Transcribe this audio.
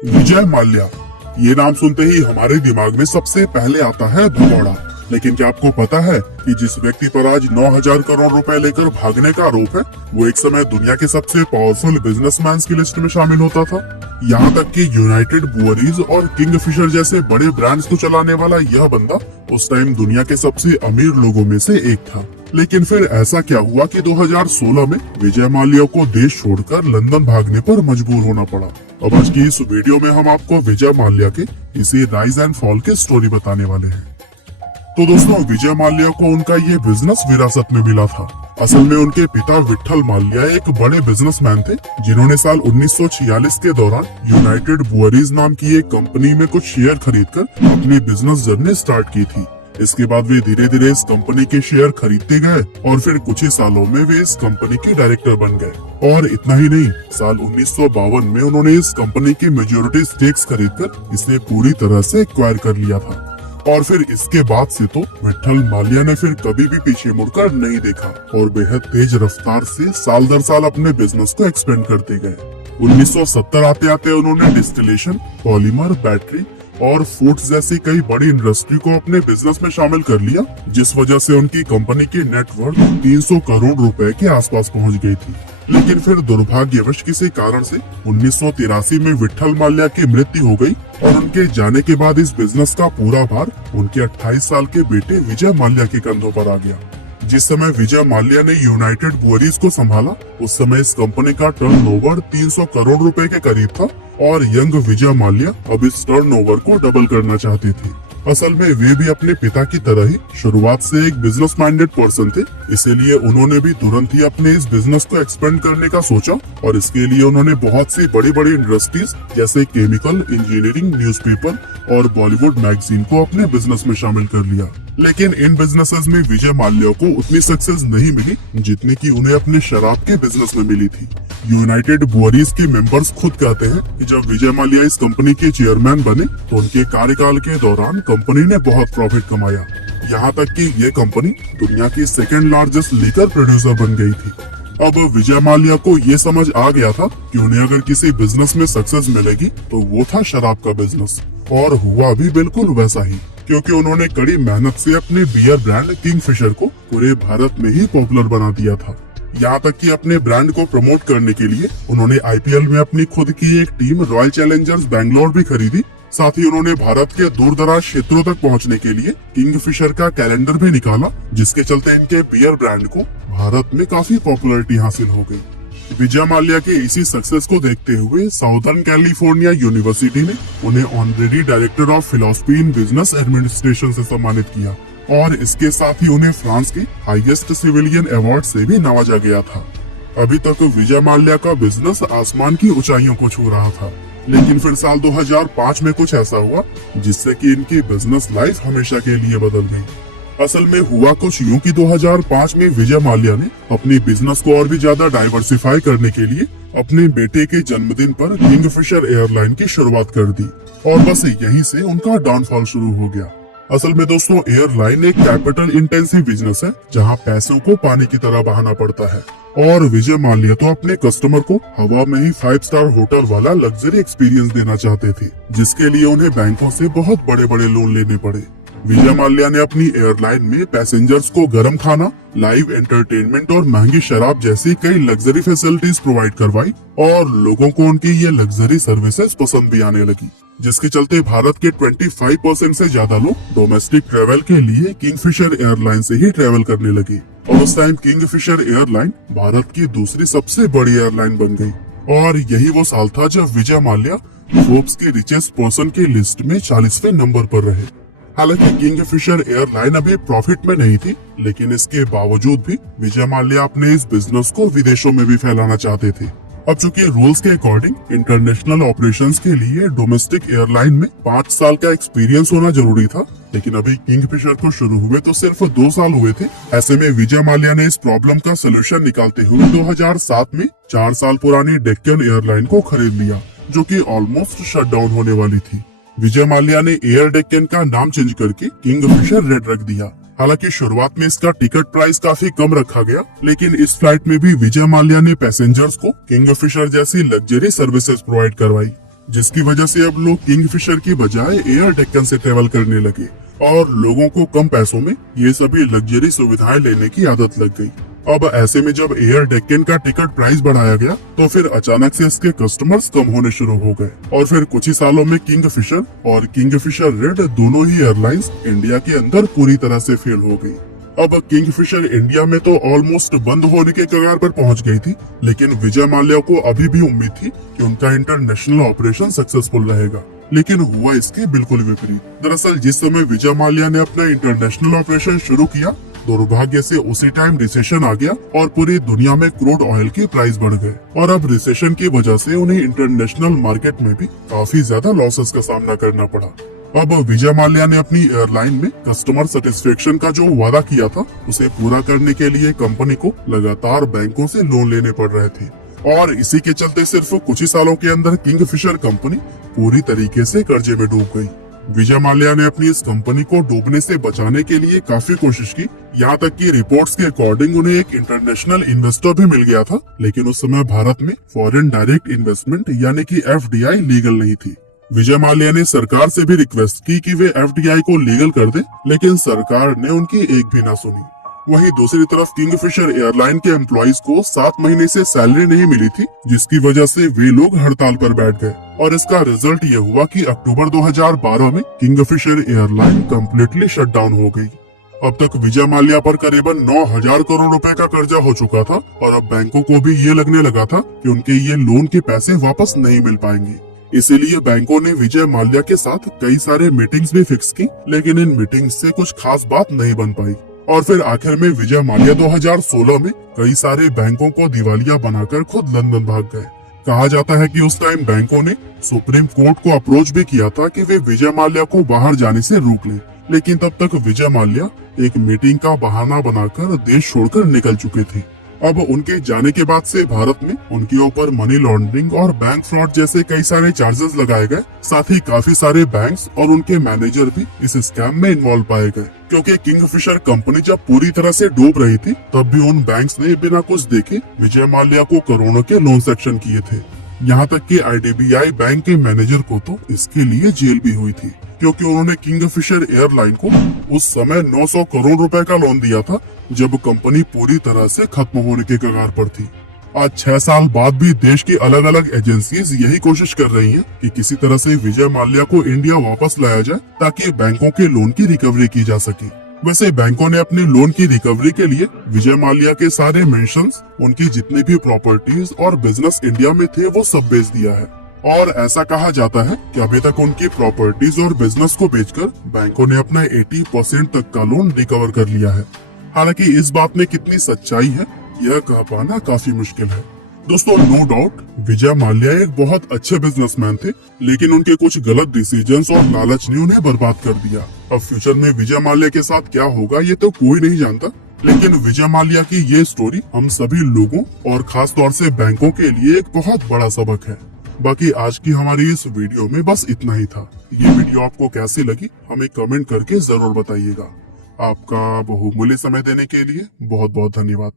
विजय माल्या, ये नाम सुनते ही हमारे दिमाग में सबसे पहले आता है भगोड़ा। लेकिन क्या आपको पता है कि जिस व्यक्ति पर आज 9,000 करोड़ रुपए लेकर भागने का आरोप है, वो एक समय दुनिया के सबसे पावरफुल बिजनेसमैन की लिस्ट में शामिल होता था। यहाँ तक कि यूनाइटेड ब्रूअरीज और किंगफिशर जैसे बड़े ब्रांड्स को चलाने वाला यह बंदा उस टाइम दुनिया के सबसे अमीर लोगों में से एक था। लेकिन फिर ऐसा क्या हुआ कि 2016 में विजय माल्या को देश छोड़कर लंदन भागने पर मजबूर होना पड़ा। अब आज की इस वीडियो में हम आपको विजय माल्या के इसी राइज एंड फॉल की स्टोरी बताने वाले हैं। तो दोस्तों, विजय माल्या को उनका ये बिजनेस विरासत में मिला था। असल में उनके पिता विट्ठल माल्या एक बड़े बिजनेसमैन थे, जिन्होंने साल 1946 के दौरान यूनाइटेड ब्रूअरीज नाम की एक कंपनी में कुछ शेयर खरीदकर अपनी बिजनेस जर्नी स्टार्ट की थी। इसके बाद वे धीरे धीरे इस कंपनी के शेयर खरीदते गए और फिर कुछ ही सालों में वे इस कंपनी के डायरेक्टर बन गए। और इतना ही नहीं, साल 1952 में उन्होंने इस कंपनी की मेजॉरिटी स्टेक्स खरीदकर इसे पूरी तरह से एक्वायर कर लिया था। और फिर इसके बाद से तो विट्ठल माल्या ने फिर कभी भी पीछे मुड़कर नहीं देखा और बेहद तेज रफ्तार से साल दर साल अपने बिजनेस को एक्सपेंड करते गए। 1970 आते आते उन्होंने डिस्टिलेशन, पॉलीमर, बैटरी और फूड्स जैसी कई बड़ी इंडस्ट्री को अपने बिजनेस में शामिल कर लिया, जिस वजह से उनकी कंपनी की नेटवर्थ 300 करोड़ रुपए के आसपास पहुंच गई थी। लेकिन फिर दुर्भाग्यवश किसी कारण से 1983 में विट्ठल माल्या की मृत्यु हो गई और उनके जाने के बाद इस बिजनेस का पूरा भार उनके 28 साल के बेटे विजय माल्या के कंधों पर आ गया। जिस समय विजय माल्या ने यूनाइटेड ब्रूअरीज को संभाला, उस समय इस कंपनी का टर्नओवर 300 करोड़ रुपए के करीब था और यंग विजय माल्या अब इस टर्नओवर को डबल करना चाहते थे। असल में वे भी अपने पिता की तरह ही शुरुआत से एक बिजनेस माइंडेड पर्सन थे, इसीलिए उन्होंने भी तुरंत ही अपने इस बिजनेस को एक्सपेंड करने का सोचा और इसके लिए उन्होंने बहुत सी बड़ी बड़ी इंडस्ट्रीज जैसे केमिकल, इंजीनियरिंग, न्यूज़पेपर और बॉलीवुड मैगजीन को अपने बिजनेस में शामिल कर लिया। लेकिन इन बिजनेसेस में विजय माल्या को उतनी सक्सेस नहीं मिली जितनी की उन्हें अपने शराब के बिजनेस में मिली थी। यूनाइटेड ब्रूअरीज के मेंबर्स खुद कहते हैं कि जब विजय माल्या इस कंपनी के चेयरमैन बने तो उनके कार्यकाल के दौरान कंपनी ने बहुत प्रॉफिट कमाया। यहाँ तक कि ये कंपनी दुनिया की सेकेंड लार्जेस्ट लीकर प्रोड्यूसर बन गई थी। अब विजय माल्या को ये समझ आ गया था कि उन्हें अगर किसी बिजनेस में सक्सेस मिलेगी तो वो था शराब का बिजनेस, और हुआ भी बिल्कुल वैसा ही, क्योंकि उन्होंने कड़ी मेहनत से अपने बियर ब्रांड किंगफिशर को पूरे भारत में ही पॉपुलर बना दिया था। यहाँ तक कि अपने ब्रांड को प्रमोट करने के लिए उन्होंने आईपीएल में अपनी खुद की एक टीम रॉयल चैलेंजर्स बैंगलोर भी खरीदी। साथ ही उन्होंने भारत के दूर दराज क्षेत्रों तक पहुँचने के लिए किंगफिशर का कैलेंडर भी निकाला, जिसके चलते इनके बियर ब्रांड को भारत में काफी पॉपुलैरिटी हासिल हो गई। विजय माल्या के इसी सक्सेस को देखते हुए साउदर्न कैलिफोर्निया यूनिवर्सिटी ने उन्हें honorary director of philosophy in business administration से सम्मानित किया और इसके साथ ही उन्हें फ्रांस के हाईएस्ट सिविलियन अवार्ड से भी नवाजा गया था। अभी तक विजय माल्या का बिजनेस आसमान की ऊंचाइयों को छू रहा था, लेकिन फिर साल 2005 में कुछ ऐसा हुआ जिससे कि इनकी बिजनेस लाइफ हमेशा के लिए बदल गई। असल में हुआ कुछ यूं कि 2005 में विजय माल्या ने अपनी बिजनेस को और भी ज्यादा डाइवर्सिफाई करने के लिए अपने बेटे के जन्मदिन पर किंगफिशर एयरलाइन की शुरुआत कर दी और बस यहीं से उनका डाउनफॉल शुरू हो गया। असल में दोस्तों, एयरलाइन एक कैपिटल इंटेंसिव बिजनेस है जहां पैसों को पानी की तरह बहाना पड़ता है, और विजय माल्या तो अपने कस्टमर को हवा में ही 5 स्टार होटल वाला लग्जरी एक्सपीरियंस देना चाहते थे, जिसके लिए उन्हें बैंकों से बहुत बड़े बड़े लोन लेने पड़े। विजय माल्या ने अपनी एयरलाइन में पैसेंजर्स को गर्म खाना, लाइव एंटरटेनमेंट और महंगी शराब जैसी कई लग्जरी फैसिलिटीज प्रोवाइड करवाई और लोगों को उनकी ये लग्जरी सर्विसेज पसंद भी आने लगी, जिसके चलते भारत के 25% से ज्यादा लोग डोमेस्टिक ट्रेवल के लिए किंगफिशर एयरलाइन से ही ट्रेवल करने लगे। और उस टाइम किंगफिशर एयरलाइन भारत की दूसरी सबसे बड़ी एयरलाइन बन गई। और यही वो साल था जब विजय माल्या फोर्ब्स के रिचेस्ट पर्सन की लिस्ट में 40वें नंबर पर रहे। हालांकि किंगफिशर एयरलाइन अभी प्रॉफिट में नहीं थी, लेकिन इसके बावजूद भी विजय माल्या अपने इस बिजनेस को विदेशों में भी फैलाना चाहते थे। अब चूंकि रूल्स के अकॉर्डिंग इंटरनेशनल ऑपरेशंस के लिए डोमेस्टिक एयरलाइन में 5 साल का एक्सपीरियंस होना जरूरी था, लेकिन अभी किंगफिशर को शुरू हुए तो सिर्फ 2 साल हुए थे। ऐसे में विजय माल्या ने इस प्रॉब्लम का सोल्यूशन निकालते हुए 2007 में 4 साल पुरानी डेक्कन एयरलाइन को खरीद लिया, जो कि ऑलमोस्ट शट डाउन होने वाली थी। विजय माल्या ने एयर डेक्कन का नाम चेंज करके किंगफिशर रेड रख दिया। हालांकि शुरुआत में इसका टिकट प्राइस काफी कम रखा गया, लेकिन इस फ्लाइट में भी विजय माल्या ने पैसेंजर्स को किंगफिशर जैसी लग्जरी सर्विसेज प्रोवाइड करवाई, जिसकी वजह से अब लोग किंगफिशर की बजाय एयर डेक्कन से ट्रेवल करने लगे और लोगों को कम पैसों में ये सभी लग्जरी सुविधाएं लेने की आदत लग गई। अब ऐसे में जब एयर डेक्कन का टिकट प्राइस बढ़ाया गया तो फिर अचानक से इसके कस्टमर्स कम होने शुरू हो गए और फिर कुछ ही सालों में किंगफिशर और किंगफिशर रेड दोनों ही एयरलाइंस इंडिया के अंदर पूरी तरह से फेल हो गई। अब किंगफिशर इंडिया में तो ऑलमोस्ट बंद होने के कगार पर पहुंच गई थी, लेकिन विजय माल्या को अभी भी उम्मीद थी कि उनका इंटरनेशनल ऑपरेशन सक्सेसफुल रहेगा। लेकिन हुआ इसके बिल्कुल विपरीत। दरअसल जिस समय विजय माल्या ने अपना इंटरनेशनल ऑपरेशन शुरू किया, दुर्भाग्य से उसी टाइम रिसेशन आ गया और पूरी दुनिया में क्रूड ऑयल की प्राइस बढ़ गए और अब रिसेशन की वजह से उन्हें इंटरनेशनल मार्केट में भी काफी ज्यादा लॉसेस का सामना करना पड़ा। अब विजय माल्या ने अपनी एयरलाइन में कस्टमर सेटिस्फेक्शन का जो वादा किया था उसे पूरा करने के लिए कंपनी को लगातार बैंकों से लोन लेने पड़ रहे थे और इसी के चलते सिर्फ कुछ ही सालों के अंदर किंगफिशर कंपनी पूरी तरीके से कर्जे में डूब गई। विजय माल्या ने अपनी इस कंपनी को डूबने से बचाने के लिए काफी कोशिश की, यहाँ तक कि रिपोर्ट्स के अकॉर्डिंग उन्हें एक इंटरनेशनल इन्वेस्टर भी मिल गया था, लेकिन उस समय भारत में फॉरेन डायरेक्ट इन्वेस्टमेंट यानी कि FDI लीगल नहीं थी। विजय माल्या ने सरकार से भी रिक्वेस्ट की कि वे FDI को लीगल कर दे, लेकिन सरकार ने उनकी एक भी ना सुनी। वहीं दूसरी तरफ किंगफिशर एयरलाइन के एम्प्लॉइज को 7 महीने से सैलरी नहीं मिली थी, जिसकी वजह से वे लोग हड़ताल पर बैठ गए और इसका रिजल्ट ये हुआ कि अक्टूबर 2012 में Kingfisher airline completely shut down हो गई। अब तक विजय माल्या पर करीबन 9,000 करोड़ रुपए का कर्जा हो चुका था और अब बैंकों को भी ये लगने लगा था कि उनके ये लोन के पैसे वापस नहीं मिल पाएंगे। इसीलिए बैंकों ने विजय माल्या के साथ कई सारे मीटिंग्स भी फिक्स की, लेकिन इन मीटिंग्स से कुछ खास बात नहीं बन पाई और फिर आखिर में विजय माल्या 2016 में कई सारे बैंकों को दिवालिया बनाकर खुद लंदन भाग गए। कहा जाता है कि उस टाइम बैंकों ने सुप्रीम कोर्ट को अप्रोच भी किया था कि वे विजय माल्या को बाहर जाने से रोक लें, लेकिन तब तक विजय माल्या एक मीटिंग का बहाना बनाकर देश छोड़कर निकल चुके थे। अब उनके जाने के बाद से भारत में उनके ऊपर मनी लॉन्ड्रिंग और बैंक फ्रॉड जैसे कई सारे चार्जेस लगाए गए। साथ ही काफी सारे बैंक्स और उनके मैनेजर भी इस स्कैम में इन्वॉल्व पाए गए, क्योंकि किंगफिशर कंपनी जब पूरी तरह से डूब रही थी तब भी उन बैंक्स ने बिना कुछ देखे विजय माल्या को करोड़ों के लोन सेक्शन किए थे। यहाँ तक कि IDBI बैंक के मैनेजर को तो इसके लिए जेल भी हुई थी, क्योंकि उन्होंने किंगफिशर एयरलाइन को उस समय 900 करोड़ रुपए का लोन दिया था जब कंपनी पूरी तरह से खत्म होने के कगार पर थी। आज 6 साल बाद भी देश की अलग अलग एजेंसीज यही कोशिश कर रही हैं कि किसी तरह से विजय माल्या को इंडिया वापस लाया जाए ताकि बैंकों के लोन की रिकवरी की जा सके। वैसे बैंकों ने अपने लोन की रिकवरी के लिए विजय माल्या के सारे मेंशंस, उनकी जितनी भी प्रॉपर्टीज और बिजनेस इंडिया में थे वो सब बेच दिया है और ऐसा कहा जाता है कि अभी तक उनकी प्रॉपर्टीज और बिजनेस को बेचकर बैंकों ने अपना 80% तक का लोन रिकवर कर लिया है। हालांकि इस बात में कितनी सच्चाई है यह कह पाना काफी मुश्किल है। दोस्तों, नो डाउट विजय माल्या एक बहुत अच्छे बिजनेसमैन थे, लेकिन उनके कुछ गलत डिसीजंस और लालच ने उन्हें बर्बाद कर दिया। अब फ्यूचर में विजय माल्या के साथ क्या होगा ये तो कोई नहीं जानता, लेकिन विजय माल्या की ये स्टोरी हम सभी लोगों और खास तौर से बैंकों के लिए एक बहुत बड़ा सबक है। बाकी आज की हमारी इस वीडियो में बस इतना ही था। ये वीडियो आपको कैसी लगी हमें कमेंट करके जरूर बताइएगा। आपका बहुमूल्य समय देने के लिए बहुत बहुत धन्यवाद।